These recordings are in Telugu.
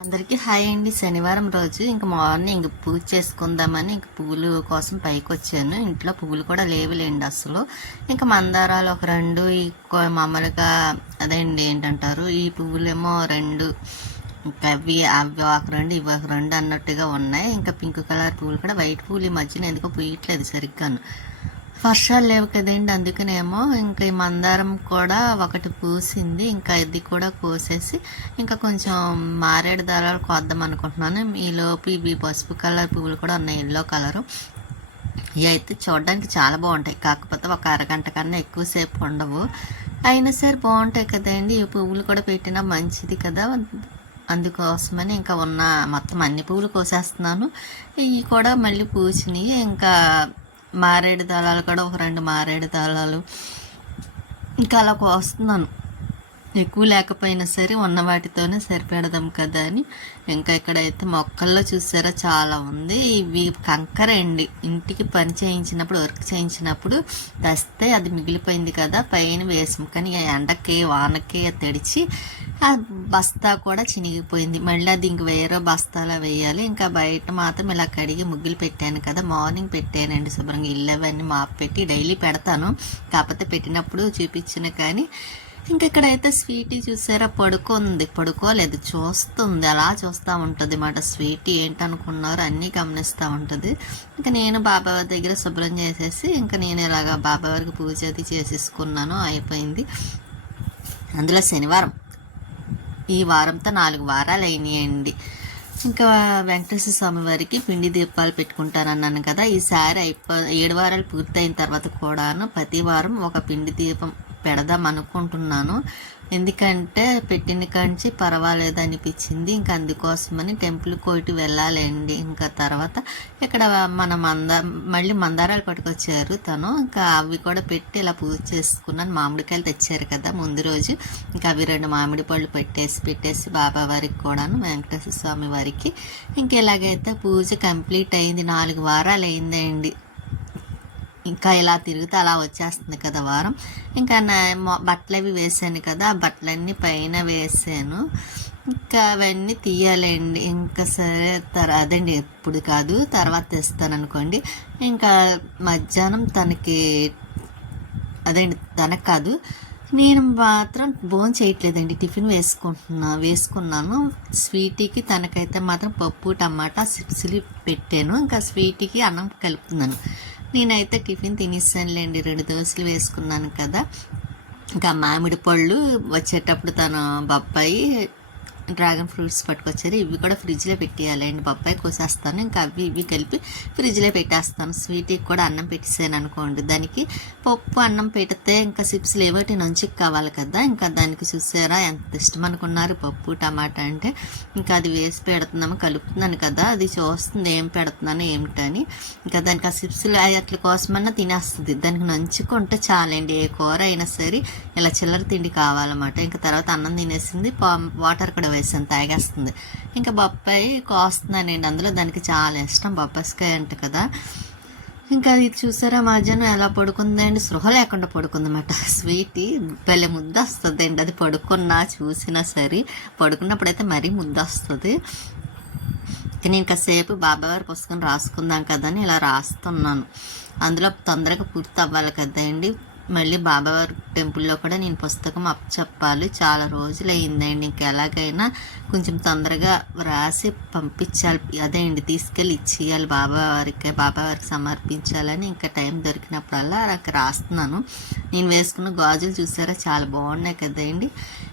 అందరికీ హాయ్ అండి. శనివారం రోజు ఇంకా మార్నింగ్ పూజ చేసుకుందామని ఇంక పువ్వులు కోసం పైకి వచ్చాను. ఇంట్లో పువ్వులు కూడా లేవులేండి అసలు ఇంకా మందారాలు ఒక రెండు ఈ మామూలుగా అదేండి ఏంటంటారు? ఈ పువ్వులేమో రెండు ఇంకా అవి అవి ఒక రెండు ఇవి ఒక రెండు అన్నట్టుగా ఉన్నాయి. ఇంకా పింక్ కలర్ పువ్వులు కూడా వైట్ పువ్వులు ఈ మధ్యన ఎందుకో పూయట్లేదు సరిగ్గాను. వర్షాలు లేవు కదండి అందుకనేమో ఇంకా ఈ మందారం కూడా ఒకటి పూసింది ఇంకా ఇది కూడా కోసేసి ఇంకా కొంచెం మారేడు దారాలు కోద్దాం అనుకుంటున్నాను. ఈలోపు ఇవి పసుపు కలర్ పువ్వులు కూడా ఉన్నాయి ఎల్లో కలరు. ఇవి అయితే చూడడానికి చాలా బాగుంటాయి కాకపోతే ఒక అరగంట కన్నా ఎక్కువసేపు ఉండవు. అయినా సరే బాగుంటాయి కదండి ఈ పువ్వులు కూడా పెట్టినా మంచిది కదా. అందుకోసమని ఇంకా ఉన్న మొత్తం అన్ని పువ్వులు కోసేస్తున్నాను. ఇవి కూడా మళ్ళీ పూసినవి ఇంకా మారేడు దళాలు కూడా ఒక రెండు మారేడు దళాలు ఇంకా అలా కోస్తున్నాను ఎక్కువ లేకపోయినా సరే ఉన్న వాటితోనే సరిపెడదాం కదా అని. ఇంకా ఇక్కడైతే మొక్కల్లో చూసారా చాలా ఉంది. ఇవి కంకర అండి. ఇంటికి పని చేయించినప్పుడు వర్క్ చేయించినప్పుడు తెస్తే అది మిగిలిపోయింది కదా. పైన వేసాం. కానీ ఆ ఎండకి వానకి తడిచి ఆ బస్తా కూడా చినిగిపోయింది. మళ్ళీ అది ఇంక వేరే బస్తాలో వేయాలి. ఇంకా బయట మాత్రం ఇలా కడిగి ముగ్గులు పెట్టాను కదా. మార్నింగ్ పెట్టానండి శుభ్రంగా. ఇల్లు అవన్నీ మాపు పెట్టి డైలీ పెడతాను. కాకపోతే పెట్టినప్పుడు చూపించిన కానీ ఇంకా ఇక్కడైతే స్వీటీ చూసారా? పడుకుంది. పడుకోలేదు. చూస్తుంది. అలా చూస్తూ ఉంటుంది మాట. స్వీటీ ఏంటనుకున్నారు అన్నీ గమనిస్తూ ఉంటుంది. ఇంకా నేను బాబావారి దగ్గర శుభ్రం చేసేసి ఇంకా నేను ఇలాగా బాబావారికి పూజ అది చేసేసుకున్నాను. అయిపోయింది. అందులో శనివారం. ఈ వారంతో నాలుగు వారాలు అయినాయండి. ఇంకా వెంకటేశ్వర స్వామి వారికి పిండి దీపాలు పెట్టుకుంటానన్నాను కదా ఈసారి అయిపో ఏడు వారాలు పూర్తయిన తర్వాత కూడాను ప్రతి వారం ఒక పిండి దీపం పెడదాం అనుకుంటున్నాను. ఎందుకంటే పెట్టిన కాంచి పర్వాలేదు అనిపించింది ఇంకా అందుకోసమని టెంపుల్ కోటి వెళ్ళాలండి. ఇంకా తర్వాత ఇక్కడ మన మంద మళ్ళీ మందారాలు పట్టుకొచ్చారు తను. ఇంకా అవి కూడా పెట్టి ఇలా పూజ చేసుకున్నాను. మామిడికాయలు తెచ్చారు కదా ముందు రోజు. ఇంకా అవి రెండు మామిడి పళ్ళు పెట్టేసి పెట్టేసి బాబా వారికి కూడాను వెంకటేశ్వర స్వామి వారికి. ఇంకా ఇలాగైతే పూజ కంప్లీట్ అయింది నాలుగు వారాలు అయిందండి. ఇంకా ఇలా తిరిగితే అలా వచ్చేస్తుంది కదా వారం. ఇంకా నా బట్టలు అవి వేసాను కదా ఆ బట్టలన్నీ పైన వేసాను. ఇంకా అవన్నీ తీయాలండి. ఇంకా సరే తర అదండి ఎప్పుడు కాదు తర్వాత తెస్తాను అనుకోండి ఇంకా మధ్యాహ్నం తనకి అదండి తనకు కాదు నేను మాత్రం భోజనం చేయట్లేదండి. టిఫిన్ వేసుకుంటున్నా వేసుకున్నాను. స్వీటీకి తనకైతే మాత్రం పప్పు టమాటా సిప్సిలి పెట్టాను. ఇంకా స్వీటీకి అన్నం కలుపుతున్నాను. నేనైతే టిఫిన్ తినేసానులేండి. రెండు దోశలు వేసుకున్నాను కదా. ఇంకా మామిడి పళ్ళు వచ్చేటప్పుడు తను బొప్పాయి డ్రాగన్ ఫ్రూట్స్ పట్టుకొచ్చారు. ఇవి కూడా ఫ్రిడ్జ్లో పెట్టేయాలండి. బొప్పాయి కోసేస్తాను. ఇంకా అవి ఇవి కలిపి ఫ్రిడ్జ్లో పెట్టేస్తాను. స్వీట్కి కూడా అన్నం పెట్టేసాను అనుకోండి. దానికి పప్పు అన్నం పెడితే ఇంకా సిప్స్లు ఏవోటి నుంచి కావాలి కదా. ఇంకా దానికి చూసారా? ఎంత ఇష్టం అనుకున్నారు పప్పు టమాటా అంటే ఇంకా అది వేసి పెడుతున్నాము. కలుపుతున్నాను కదా. అది చూస్తుంది ఏం పెడుతున్నాను ఏమిటని. ఇంకా దానికి ఆ సిప్స్లు అట్ల కోసమన్నా తినేస్తుంది. దానికి నంచుకుంటే చాలండి. ఏ కూర అయినా సరే ఇలా చిల్లర తిండి కావాలన్నమాట. ఇంకా తర్వాత అన్నం తినేసింది. వాటర్ కూడా వేసాను తాగేస్తుంది. ఇంకా బొప్పాయి కోస్తున్నానండి అందులో దానికి చాలా ఇష్టం. బొప్పాయికాయ అంట కదా. ఇంకా అది చూసారా మధ్యాహ్నం ఎలా పడుకుందండి? సృహ లేకుండా పడుకుందన్నమాట. స్వీట్ భలే ముద్ద వస్తుందండి అది పడుకున్నా చూసినా సరే. పడుకున్నప్పుడైతే మరీ ముద్ద వస్తుంది నేను కాసేపు బాబావారి పుస్తకం రాసుకుందాం కదా అని ఇలా రాస్తున్నాను. అందులో తొందరగా పూర్తి అవ్వాలి కదండి. మళ్ళీ బాబావారి టెంపుల్లో కూడా నేను పుస్తకం అప్ చెప్పాలి. చాలా రోజులు అయిందండి ఇంక ఎలాగైనా కొంచెం తొందరగా రాసి పంపించాలి. అదే అండి తీసుకెళ్ళి ఇచ్చేయాలి బాబావారికి బాబావారికి సమర్పించాలని. ఇంకా టైం దొరికినప్పుడల్లా నాకు రాస్తున్నాను. నేను వేసుకున్న గాజులు చూసారా? చాలా బాగున్నాయి కదండి.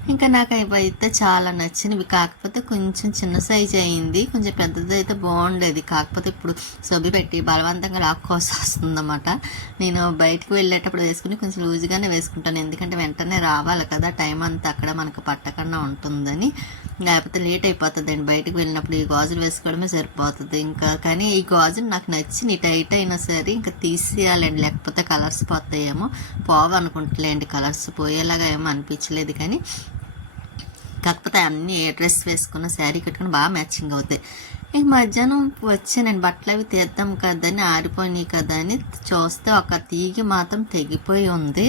ఇంకా నాకు అవి అయితే చాలా నచ్చినవి. కాకపోతే కొంచెం చిన్న సైజ్ అయింది. కొంచెం పెద్దది అయితే బాగుండేది. కాకపోతే ఇప్పుడు సొబ్బి పెట్టి బలవంతంగా లాక్కోసి వస్తుందన్నమాట నేను బయటకు వెళ్ళేటప్పుడు వేసుకుని కొంచెం లూజ్గానే వేసుకుంటాను. ఎందుకంటే వెంటనే రావాలి కదా. టైం అంతా అక్కడ మనకు పట్టకుండా ఉంటుందని. లేకపోతే లేట్ అయిపోతుందండి. బయటకు వెళ్ళినప్పుడు ఈ గాజులు వేసుకోవడమే సరిపోతుంది. ఇంకా కానీ ఈ గాజులు నాకు నచ్చి టైట్ అయినా సరే ఇంకా తీసేయాలండి. లేకపోతే కలర్స్ పోతాయేమో. పోవనుకుంటలేండి. కలర్స్ పోయేలాగా ఏమో అనిపించలేదు. కానీ కాకపోతే అన్ని ఏ డ్రెస్ వేసుకున్న శారీ కట్టుకుని బాగా మ్యాచింగ్ అవుతాయి. ఇంక మధ్యాహ్నం వచ్చానండి బట్టలు అవి తీద్దాం కదని ఆరిపోయినాయి కదా అని చూస్తే ఒక తీగి మాత్రం తెగిపోయి ఉంది.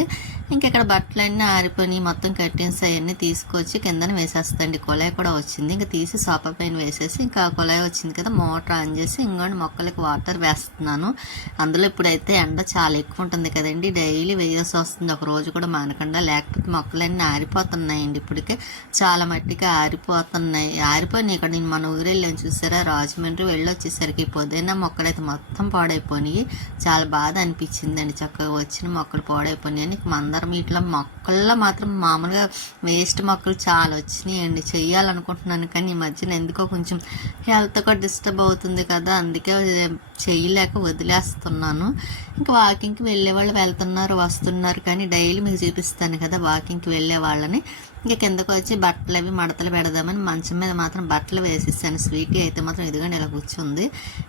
ఇంకా ఇక్కడ బట్టలన్నీ ఆరిపోయి మొత్తం కర్టెన్స్ అవన్నీ తీసుకొచ్చి కిందన వేసేస్తండి. కుళాయి కూడా వచ్చింది. ఇంకా తీసి సోఫా పైన వేసేసి ఇంకా కుళాయి వచ్చింది కదా మోటార్ ఆన్ చేసి ఇంకోటి మొక్కలకి వాటర్ వేస్తున్నాను. అందులో ఇప్పుడైతే ఎండ చాలా ఎక్కువ ఉంటుంది కదండి. డైలీ వేయాల్సి వస్తుంది. ఒక రోజు కూడా మానకుండా లేకపోతే మొక్కలన్నీ ఆరిపోతున్నాయండి ఇప్పటికే. చాలా మట్టిగా ఆరిపోతున్నాయి. ఆరిపోయినాయి ఇక్కడ. నేను మన ఊరు వెళ్ళాను చూసారా? రాజమండ్రి వెళ్ళి వచ్చేసరికి పొద్దున్న మొక్కలైతే మొత్తం పాడైపోయినాయి. చాలా బాధ అనిపించిందండి. చక్కగా వచ్చిన మొక్కలు పాడైపోయినాయి. అని మందరం ఇట్లా మొక్కల్లో మాత్రం మామూలుగా వేస్ట్ మొక్కలు చాలా వచ్చినాయండి. చేయాలనుకుంటున్నాను కానీ ఈ మధ్యన ఎందుకో కొంచెం హెల్త్ కూడా డిస్టర్బ్ అవుతుంది కదా అందుకే చేయలేక వదిలేస్తున్నాను. ఇంకా వాకింగ్కి వెళ్ళే వాళ్ళు వెళ్తున్నారు వస్తున్నారు కానీ డైలీ మీకు చూపిస్తాను కదా వాకింగ్కి వెళ్ళే వాళ్ళని. ఇంకా కిందకు వచ్చి బట్టలు అవి మడతలు పెడదామని మంచం మీద మాత్రం బట్టలు వేసేసాను. స్వీటీ అయితే మాత్రం ఇదిగోండి ఇలా కూర్చుంది.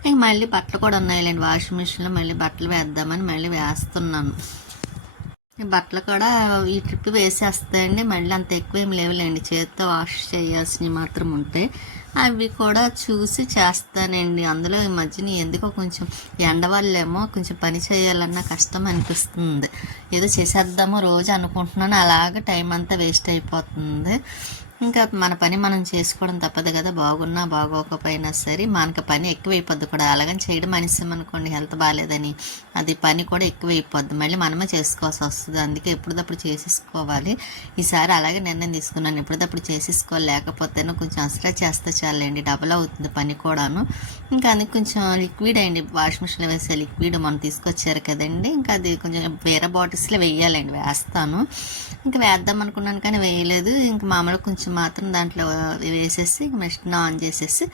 ఇంక మళ్ళీ బట్టలు కూడా ఉన్నాయిలేండి వాషింగ్ మిషన్లో మళ్ళీ బట్టలు వేద్దామని మళ్ళీ వేస్తున్నాను. బట్టలు కూడా ఈ ట్రిప్ వేసేస్తాయండి. మళ్ళీ అంత ఎక్కువ ఏం లేవులేండి. చేతితో వాష్ చేయాల్సినవి మాత్రం ఉంటాయి అవి కూడా చూసి చేస్తానండి. అందులో ఈ మధ్యన ఎందుకో కొంచెం ఎండ వాళ్ళేమో కొంచెం పని చేయాలన్నా కష్టం అనిపిస్తుంది. ఏదో చేసేద్దామో రోజు అనుకుంటున్నాను. అలాగ టైం అంతా వేస్ట్ అయిపోతుంది. ఇంకా మన పని మనం చేసుకోవడం తప్పదు కదా. బాగున్నా బాగోకపోయినా సరే మనకు పని ఎక్కువైపోద్ది కూడా. అలాగని చేయడం మనిషి అనుకోండి హెల్త్ బాగాలేదని అది పని కూడా ఎక్కువైపోద్ది. మళ్ళీ మనమే చేసుకోవాల్సి వస్తుంది. అందుకే ఎప్పుడప్పుడు చేసేసుకోవాలి. ఈసారి అలాగే నిర్ణయం తీసుకున్నాను. ఎప్పుడప్పుడు చేసేసుకోవాలి. లేకపోతేనో కొంచెం అసలు చేస్తే చాలండి. డబల్ అవుతుంది పని కూడాను. ఇంకా అది కొంచెం లిక్విడ్ అండి. వాషింగ్ మిషన్లో వేసే లిక్విడ్ మనం తీసుకొచ్చారు కదండి. ఇంకా అది కొంచెం వేరే బాటిల్స్లో వేయాలండి. వేస్తాను. ఇంకా వేద్దాం అనుకున్నాను కానీ వేయలేదు. ఇంకా మామూలుగా కొంచెం మాత్రం దాంట్లో వేసేసి మెషిన్ ఆన్ చేసేసి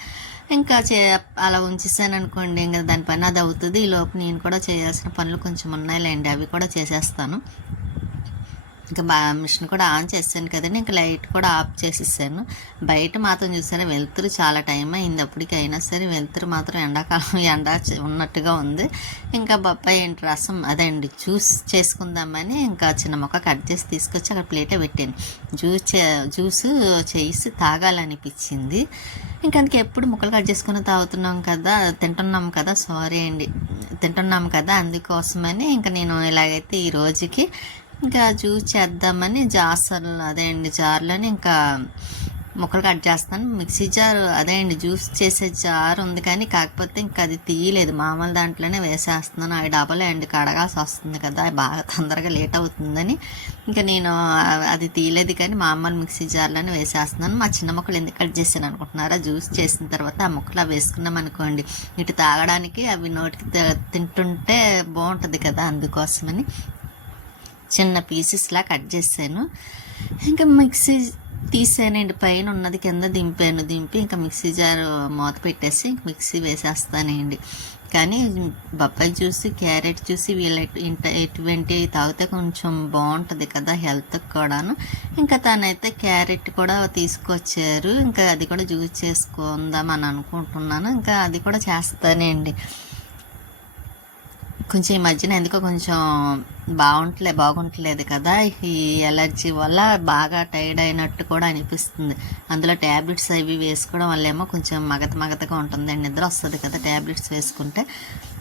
ఇంకా చే అలా ఉంచేసాను అనుకోండి ఇంకా దాని పని అది అవుతుంది. ఈ లోపు నేను కూడా చేయాల్సిన పనులు కొంచెం ఉన్నాయిలేండి అవి కూడా చేసేస్తాను. ఇంకా మిషన్ కూడా ఆన్ చేస్తాను కదండి. ఇంకా లైట్ కూడా ఆఫ్ చేసేసాను. బయట మాత్రం చూసారా వెళ్తురు చాలా టైం అయింది అప్పటికి అయినా సరే వెళ్తురు మాత్రం ఎండాకాలం ఎండ ఉన్నట్టుగా ఉంది. ఇంకా బొప్పాయి ఏంటి రసం అదే అండి జ్యూస్ చేసుకుందామని ఇంకా చిన్న మొక్క కట్ చేసి తీసుకొచ్చి అక్కడ ప్లేటే పెట్టాను. జ్యూస్ చే- జ్యూస్ చేసి తాగాలనిపించింది. ఇంకా అందుకే ఎప్పుడు ముక్కలు కట్ చేసుకుని తాగుతున్నాం కదా తింటున్నాం కదా సారీ అండి తింటున్నాం కదా అందుకోసమని ఇంకా నేను ఇలాగైతే ఈ రోజుకి ఇంకా జ్యూస్ చేద్దామని జాసర్ అదే అండి జార్లని ఇంకా ముక్కలు కట్ చేస్తాను. మిక్సీ జార్ అదే అండి జ్యూస్ చేసే జార్ ఉంది కానీ కాకపోతే ఇంకా అది తీయలేదు. మామూలు దాంట్లోనే వేసేస్తున్నాను. అవి డబల్ అండి. కడగాల్సి వస్తుంది కదా. అది బాగా తొందరగా లేట్ అవుతుందని ఇంకా నేను అది తీయలేదు కానీ మామూలు మిక్సీ జార్లోనే వేసేస్తున్నాను. మా చిన్న ముక్కలు ఎందుకు కట్ చేశాను అనుకుంటున్నారా? జ్యూస్ చేసిన తర్వాత ఆ ముక్కలు అవి వేసుకున్నాం అనుకోండి. ఇటు తాగడానికి అవి నోటికి తింటుంటే బాగుంటుంది కదా అందుకోసమని చిన్న పీసెస్లా కట్ చేశాను. ఇంకా మిక్సీ తీసానండి పైన ఉన్నది కింద దింపాను. దింపి ఇంకా మిక్సీ జార్ మూత పెట్టేసి ఇంక మిక్సీ వేసేస్తానండి. కానీ బొప్పాయి జ్యూస్ క్యారెట్ జ్యూస్ వీళ్ళ ఇంట ఎటువంటివి తాగితే కొంచెం బాగుంటుంది కదా హెల్త్కి కూడాను. ఇంకా తనైతే క్యారెట్ కూడా తీసుకొచ్చారు. ఇంకా అది కూడా జ్యూస్ చేసుకుందాం అని అనుకుంటున్నాను. ఇంకా అది కూడా చేస్తానండి. కొంచెం ఈ మధ్యన ఎందుకో కొంచెం బాగుంటలే బాగుంటలేదు కదా. ఈ ఎలర్జీ వల్ల బాగా టైర్డ్ అయినట్టు కూడా అనిపిస్తుంది. అందులో ట్యాబ్లెట్స్ అవి వేసుకోవడం వల్ల ఏమో కొంచెం మగత మగతగా ఉంటుంది నిద్ర వస్తుంది కదా ట్యాబ్లెట్స్ వేసుకుంటే.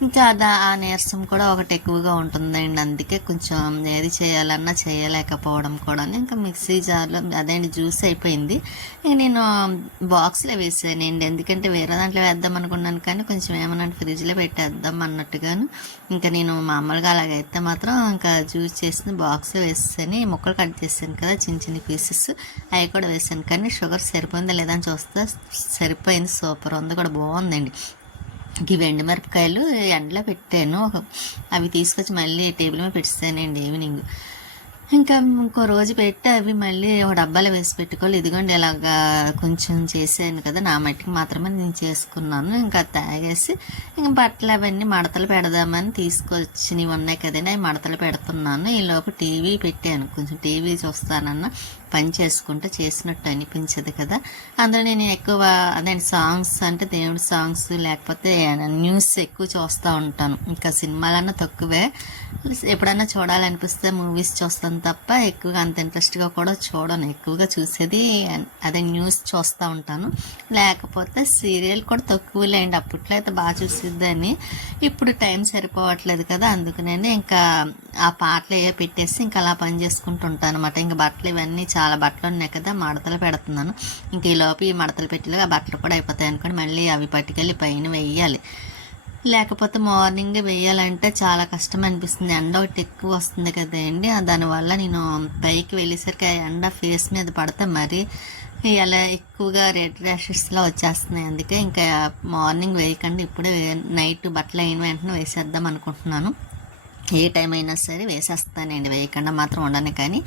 ఇంకా అది ఆ నీరసం కూడా ఒకటి ఎక్కువగా ఉంటుందండి. అందుకే కొంచెం ఏది చేయాలన్నా చేయలేకపోవడం కూడా. ఇంకా మిక్సీ జార్లో అదేంటి జ్యూస్ అయిపోయింది. ఇంక నేను బాక్స్లో వేసానండి ఎందుకంటే వేరే దాంట్లో వేద్దాం అనుకున్నాను కానీ కొంచెం ఏమన్నా ఫ్రిడ్జ్లో పెట్టేద్దాం అన్నట్టుగాను. ఇంకా నేను మామూలుగా అలాగైతే మాత్రం ఇంకా జ్యూస్ చేసిన బాక్స్ వేసేసాను. ముక్కలు కట్ చేశాను కదా చిన్న చిన్న పీసెస్. అవి కూడా వేసాను. కానీ షుగర్ సరిపోయిందా లేదా అని చూస్తే సరిపోయింది. సూపర్ ఉంది కూడా బాగుందండి. ఈ వెండి మిరపకాయలు ఎండలో పెట్టాను. ఒక- అవి తీసుకొచ్చి మళ్ళీ టేబుల్ మీద పెట్టేసానండి ఈవినింగ్. ఇంకా ఇంకో రోజు పెట్టి అవి మళ్ళీ ఒక డబ్బాలో వేసి పెట్టుకోవాలి. ఇదిగోండి ఇలాగా కొంచెం చేసాను కదా నా మట్టికి మాత్రమే నేను చేసుకున్నాను. ఇంకా తాగేసి ఇంకా బట్టలు అవన్నీ మడతలు పెడదామని తీసుకొచ్చినవి ఉన్నాయి కదండి అవి మడతలు పెడుతున్నాను. ఈలోపు టీవీ పెట్టాను కొంచెం టీవీ చూస్తానన్నా. పని చేసుకుంటూ చేసినట్టు అనిపించదు కదా. అందులో నేను ఎక్కువ అదే సాంగ్స్ అంటే దేవుడి సాంగ్స్ లేకపోతే న్యూస్ ఎక్కువ చూస్తూ ఉంటాను. ఇంకా సినిమాలన్నా తక్కువే. ఎప్పుడన్నా చూడాలనిపిస్తే మూవీస్ చూస్తాను తప్ప ఎక్కువగా అంత ఇంట్రెస్ట్గా కూడా చూడను. ఎక్కువగా చూసేది అదే న్యూస్ చూస్తూ ఉంటాను. లేకపోతే సీరియల్ కూడా తక్కువలేండి అప్పట్లో అయితే బాగా చూసేదాన్ని. ఇప్పుడు టైం సరిపోవట్లేదు కదా. అందుకనే ఇంకా ఆ పాటలు ఏ పెట్టేసి ఇంకా అలా పని చేసుకుంటూ ఉంటాను అనమాట ఇంకా బట్టలు ఇవన్నీ చాలా బట్టలు ఉన్నాయి కదా మడతలు పెడుతున్నాను. ఇంక ఈ లోపు ఈ మడతలు పెట్టేలాగా ఆ బట్టలు కూడా అయిపోతాయి అనుకోండి మళ్ళీ అవి పట్టుకెళ్ళి పైన వెయ్యాలి లేకపోతే మార్నింగ్ వేయాలంటే చాలా కష్టం అనిపిస్తుంది. ఎండ ఒకటి ఎక్కువ వస్తుంది కదండి దానివల్ల నేను పైకి వెళ్ళేసరికి ఆ ఎండ ఫేస్ మీద పడితే మరీ ఇలా ఎక్కువగా రెడ్ ర్యాషెస్లో వచ్చేస్తున్నాయి. అందుకే ఇంకా మార్నింగ్ వేయకండి ఇప్పుడే నైట్ బట్టలు అయిన వెంటనే వేసేద్దాం అనుకుంటున్నాను. ఏ టైం అయినా సరే వేసేస్తానండి. వేయకుండా మాత్రం ఉండను కానీ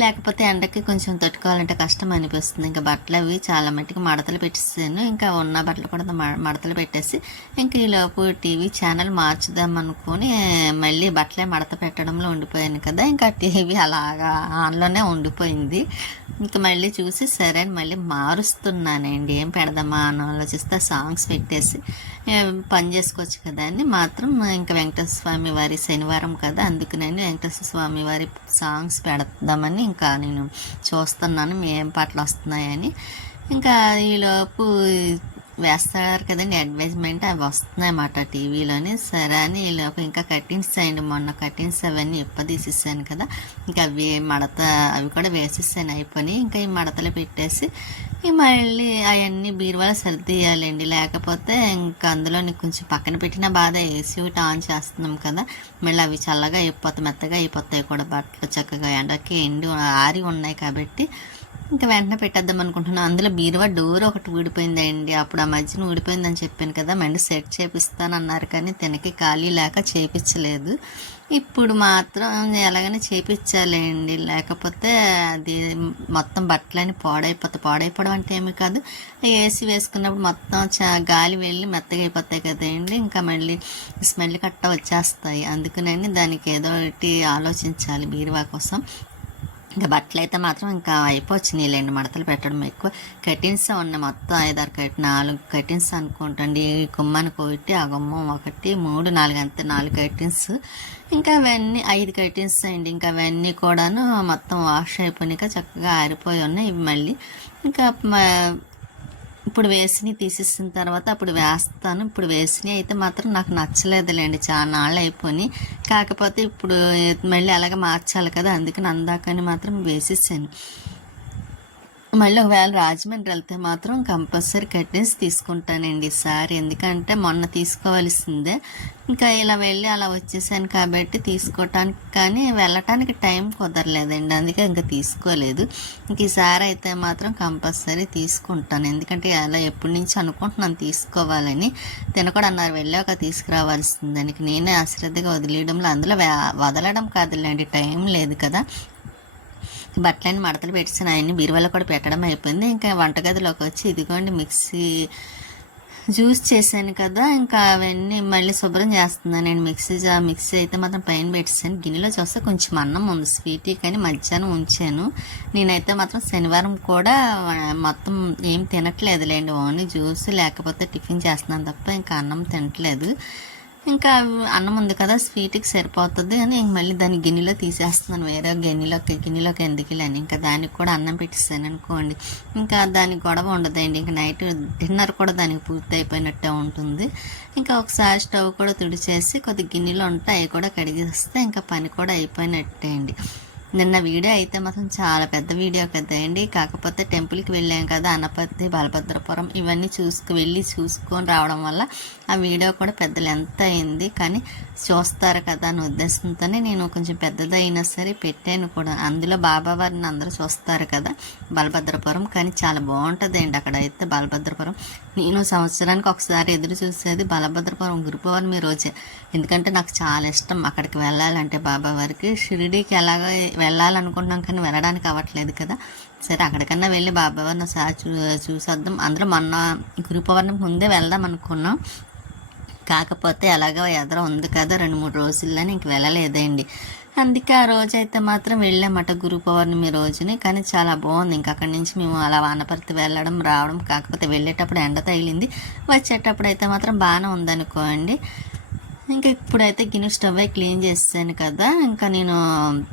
లేకపోతే ఎండకి కొంచెం తట్టుకోవాలంటే కష్టం అనిపిస్తుంది. ఇంకా బట్టలు అవి చాలా మట్టుకు మడతలు పెట్టేసాను. ఇంకా ఉన్న బట్టలు కూడా మడతలు పెట్టేసి ఇంకా ఈలోపు టీవీ ఛానల్ మార్చుదాం అనుకుని మళ్ళీ బట్టలే మడత పెట్టడంలో ఉండిపోయాను కదా. ఇంకా టీవీ అలాగా ఆన్లోనే ఉండిపోయింది. ఇంకా మళ్ళీ చూసి సరే అని మళ్ళీ మారుస్తున్నానండి. ఏం పెడదామా అని ఆలోచిస్తే సాంగ్స్ పెట్టేసి పని చేసుకోవచ్చు కదా అని మాత్రం ఇంకా వెంకటేశ్వర స్వామి వారి శనివారం కదా అందుకని వెంకటేశ్వర స్వామి వారి సాంగ్స్ పెడదామని ఇంకా నేను చూస్తున్నాను ఏం పాటలు వస్తున్నాయని. ఇంకా ఈలోపు వేస్తారు కదండి అడ్వర్టైజ్మెంట్ అవి వస్తున్నాయి అన్నమాట టీవీలోని. సరే అని ఈలోపు ఇంకా కటింగ్స్ అయ్యండి మొన్న కటింగ్స్ అవన్నీ ఇప్పదీసేసాను కదా. ఇంకా అవి మడత అవి కూడా వేసేసాను అయిపోయి ఇంకా ఈ మడతలు పెట్టేసి మళ్ళీ అవన్నీ బీరువాలో సర్దియాలండి. లేకపోతే ఇంకా అందులో కొంచెం పక్కన పెట్టిన బాధ ఏసీ ఒకటి ఆన్ చేస్తున్నాం కదా. మళ్ళీ అవి చల్లగా అయిపోతాయి మెత్తగా అయిపోతాయి కూడా. బట్టలు చక్కగా ఎండకి ఎండి ఆరి ఉన్నాయి కాబట్టి ఇంకా వెంటనే పెట్టేద్దాం అనుకుంటున్నాను. అందులో బీరువా డోర్ ఒకటి ఊడిపోయిందండి. అప్పుడు ఆ మధ్యన ఊడిపోయిందని చెప్పాను కదా మండి సెట్ చేపిస్తానన్నారు కానీ తినకి ఖాళీ లేక చేపించలేదు. ఇప్పుడు మాత్రం ఎలాగైనా చేపించాలండి. లేకపోతే అది మొత్తం బట్టలని పాడైపోతాయి పాడైపోవడం అంటే ఏమి కాదు. ఏసీ వేసుకున్నప్పుడు మొత్తం చా గాలి వెళ్ళి మెత్తగా అయిపోతాయి కదండి. ఇంకా మళ్ళీ స్మెల్ కట్ట వచ్చేస్తాయి. అందుకనండి దానికి ఏదో ఒకటి ఆలోచించాలి బీరువా కోసం. ఇంకా బట్టలు అయితే మాత్రం ఇంకా అయిపోవచ్చినాయి లేండి మడతలు పెట్టడం ఎక్కువ. కటిన్స్ ఉన్నాయి మొత్తం ఐదారు కట్ నాలుగు కటిన్స్ అనుకుంటండి. ఈ గుమ్మానికి ఒకటి ఆ గుమ్మం ఒకటి మూడు నాలుగు అంతే నాలుగు కటిన్స్ ఇంకా అవన్నీ ఐదు కటిన్స్ అండి. ఇంకా అవన్నీ కూడాను మొత్తం వాష్ అయిపోయినాక చక్కగా ఆరిపోయి ఉన్నాయి. ఇవి మళ్ళీ ఇంకా ఇప్పుడు వేసిని తీసేసిన తర్వాత అప్పుడు వేస్తాను. ఇప్పుడు వేసిని అయితే మాత్రం నాకు నచ్చలేదులేండి. చాలా నాళ్ళు అయిపోయి కాకపోతే ఇప్పుడు మళ్ళీ అలాగే మార్చాలి కదా. అందుకని అందాకని మాత్రం వేసేసాను. మళ్ళీ ఒకవేళ రాజమండ్రి వెళ్తే మాత్రం కంపల్సరీ కట్టేసి తీసుకుంటానండి ఈసారి ఎందుకంటే మొన్న తీసుకోవాల్సిందే. ఇంకా ఇలా వెళ్ళి అలా వచ్చేసాను కాబట్టి తీసుకోవటానికి కానీ వెళ్ళటానికి టైం కుదరలేదండి. అందుకే ఇంకా తీసుకోలేదు. ఇంక ఈసారి అయితే మాత్రం కంపల్సరీ తీసుకుంటాను. ఎందుకంటే అలా ఎప్పటి నుంచి అనుకుంటున్నాను తీసుకోవాలని. తినకూడ అన్నారు వెళ్ళాక తీసుకురావాల్సిందే నేనే అశ్రద్ధగా వదిలేయడంలో అందులో వదలడం కాదులేండి. టైం లేదు కదా. బట్టలన్నీ మడతలు పెట్టేసిన అవన్నీ బీరువాలో కూడా పెట్టడం అయిపోయింది. ఇంకా వంటగదిలోకి వచ్చి ఇదిగోండి మిక్సీ జ్యూస్ చేశాను కదా ఇంకా అవన్నీ మళ్ళీ శుభ్రం చేస్తున్నాను. నేను మిక్సీ ఆ మిక్సీ అయితే మాత్రం పైన పెట్టేసాను గిన్నెలో చూస్తే కొంచెం అన్నం ఉంది స్వీటీ కానీ మధ్యాహ్నం ఉంచాను. నేనైతే మాత్రం శనివారం కూడా మొత్తం ఏం తినట్లేదులేండి. ఓన్లీ జ్యూస్ లేకపోతే టిఫిన్ చేస్తున్నాను తప్ప ఇంకా అన్నం తినట్లేదు. ఇంకా అన్నం ఉంది కదా స్వీట్కి సరిపోతుంది అని ఇంక మళ్ళీ దాన్ని గిన్నెలో తీసేస్తున్నాను. వేరే గిన్నెలోకి గిన్నెలోకి ఎందుకు లేని ఇంకా దానికి కూడా అన్నం పెట్టిస్తాను అనుకోండి. ఇంకా దానికి గొడవ ఉండదండి. ఇంకా నైట్ డిన్నర్ కూడా దానికి పూర్తి అయిపోయినట్టే ఉంటుంది. ఇంకా ఒకసారి స్టవ్ కూడా తుడిచేసి కొద్ది గిన్నెలు ఉంటాయి అవి కూడా కడిగేస్తే ఇంకా పని కూడా అయిపోయినట్టే అండి నిన్న వీడియో అయితే మాత్రం చాలా పెద్ద వీడియో కదండి. కాకపోతే టెంపుల్కి వెళ్ళాం కదా అనపర్తి బలభద్రపురం ఇవన్నీ చూసుకు వెళ్ళి చూసుకొని రావడం వల్ల ఆ వీడియో కూడా పెద్ద లెంత్ అయింది. కానీ చూస్తారు కదా అనే ఉద్దేశంతోనే నేను కొంచెం పెద్దదైనా సరే పెట్టాను కూడా. అందులో బాబా వారిని అందరూ చూస్తారు కదా బలభద్రపురం. కానీ చాలా బాగుంటుందండి అక్కడ అయితే బలభద్రపురం. నేను సంవత్సరానికి ఒకసారి ఎదురు చూసేది బలభద్రపురం గురు పౌర్ణమి రోజే. ఎందుకంటే నాకు చాలా ఇష్టం అక్కడికి వెళ్ళాలంటే బాబా వారికి. షిరిడీకి ఎలాగ వెళ్ళాలనుకుంటున్నాం కానీ వెళ్ళడానికి అవ్వట్లేదు కదా. సరే అక్కడికన్నా వెళ్ళి బాబా వారిని ఒకసారి చూ చూసేద్దాం. అందులో మొన్న గురు పౌర్ణమి ముందే వెళ్దాం అనుకున్నాం. కాకపోతే ఎలాగో ఎదర ఉంది కదా రెండు మూడు రోజుల్లోనే ఇంక వెళ్ళలేదండి. అందుకే ఆ రోజు అయితే మాత్రం వెళ్ళామట గురు పౌర్ణమి రోజుని. కానీ చాలా బాగుంది. ఇంకా అక్కడి నుంచి మేము అలా వానపర్తి వెళ్ళడం రావడం కాకపోతే వెళ్ళేటప్పుడు ఎండ తగిలింది. వచ్చేటప్పుడు అయితే మాత్రం బాగానే ఉందనుకోండి. ఇంకా ఇప్పుడైతే గిన్నె స్టవ్ అయి క్లీన్ చేసాను కదా. ఇంకా నేను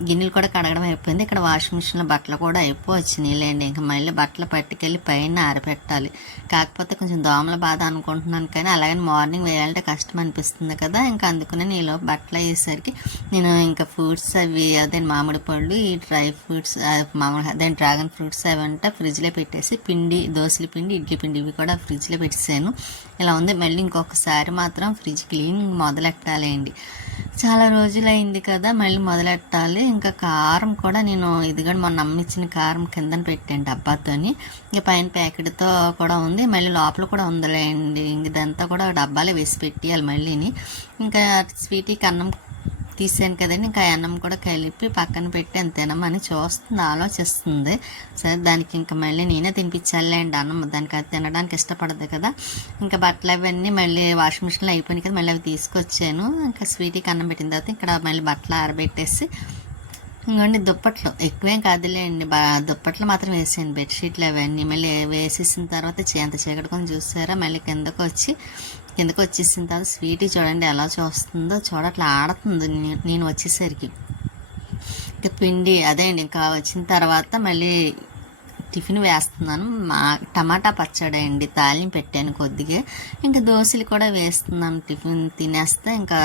గిన్నెలు కూడా కడగడం అయిపోయింది. ఇక్కడ వాషింగ్ మిషన్లో బట్టలు కూడా అయిపోవచ్చినాయి లేండి ఇంకా మళ్ళీ బట్టలు పట్టుకెళ్ళి పైన ఆరబెట్టాలి. కాకపోతే కొంచెం దోమల బాధ అనుకుంటున్నాను కానీ అలాగని మార్నింగ్ వేయాలంటే కష్టం అనిపిస్తుంది కదా. ఇంకా అందుకనే నీలో బట్టలు అయ్యేసరికి నేను ఇంకా ఫ్రూట్స్ అవి అదే మామిడి పళ్ళు ఈ డ్రై ఫ్రూట్స్ మామిడి అదే డ్రాగన్ ఫ్రూట్స్ అవి అంటే ఫ్రిడ్జ్లో పెట్టేసి పిండి దోశల పిండి ఇడ్లీ పిండి ఇవి కూడా ఫ్రిడ్జ్లో పెట్టేసాను. ఇలా ఉంది. మళ్ళీ ఇంకొకసారి మాత్రం ఫ్రిడ్జ్ క్లీన్ మొదలెట్టాలండి. చాలా రోజులైంది కదా మళ్ళీ మొదలెట్టాలి. ఇంకా కారం కూడా నేను ఇదిగోండి మొన్న అమ్మిచ్చిన కారం కిందన పెట్టాను డబ్బాతోని. ఇంకా పైన ప్యాకెట్తో కూడా ఉంది. మళ్ళీ లోపల కూడా ఉందిలేండి. ఇంక ఇదంతా కూడా డబ్బాలో వేసి పెట్టేయాలి మళ్ళీని. ఇంకా స్వీటీకి అన్నం తీసాను కదండి. ఇంకా అన్నం కూడా కలిపి పక్కన పెట్టి ఎంత తినమని చూస్తుంది ఆలోచిస్తుంది. సరే దానికి ఇంకా మళ్ళీ నేనే తినిపించాలండి అన్నం దానికి అది తినడానికి ఇష్టపడదు కదా. ఇంకా బట్టలు అవన్నీ మళ్ళీ వాషింగ్ మిషన్లో అయిపోయినాయి కదా మళ్ళీ అవి తీసుకొచ్చాను. ఇంకా స్వీటీకి అన్నం పెట్టిన తర్వాత ఇక్కడ మళ్ళీ బట్టలు ఆరబెట్టేసి ఇంకోండి దుప్పట్లు. ఎక్కువేం కాదులేండి బా దుప్పట్లు మాత్రం వేసాను బెడ్షీట్లు అవన్నీ మళ్ళీ వేసేసిన తర్వాత చేంత చీకటికొని చూసారా? మళ్ళీ కిందకు వచ్చి కిందకు వచ్చేసిన తర్వాత స్వీట్ చూడండి ఎలా చూస్తుందో చూడట్లా ఆడుతుంది నేను వచ్చేసరికి. ఇంకా పిండి అదే అండి ఇంకా వచ్చిన తర్వాత మళ్ళీ టిఫిన్ వేస్తున్నాను. మా టమాటా పచ్చడి అండి తాలిని పెట్టాను కొద్దిగా. ఇంకా దోశలు కూడా వేస్తున్నాను టిఫిన్ తినేస్తే ఇంకా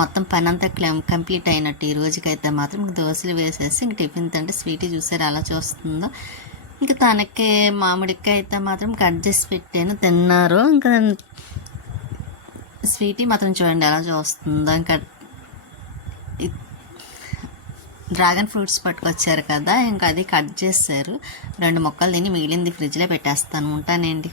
మొత్తం పని అంతా కంప్లీట్ అయినట్టు ఈ రోజుకైతే మాత్రం. దోశలు వేసేసి ఇంక టిఫిన్ తింటే స్వీట్ చూసారు అలా చూస్తుందో. ఇంకా తనకి మామిడికాయ అయితే మాత్రం కట్ చేసి పెట్టాను తిన్నారు. ఇంకా స్వీటీ మాత్రం చూడండి ఎలా చూస్తుందో. ఇంకా డ్రాగన్ ఫ్రూట్స్ పట్టుకొచ్చారు కదా ఇంకా అది కట్ చేశారు. రెండు మొక్కలు తిని మిగిలింది ఫ్రిడ్జ్లో పెట్టేస్తాను ఉంటానండి